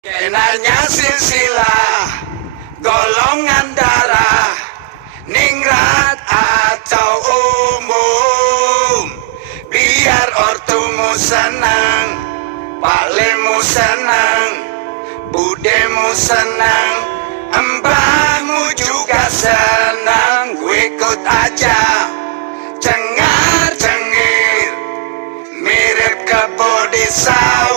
Kenanya silsilah golongan darah ningrat atau umum, biar ortumu senang, paklemu senang, budemu senang, embahmu juga senang. Gue ikut aja cengar cengir mirip kebo di sawah.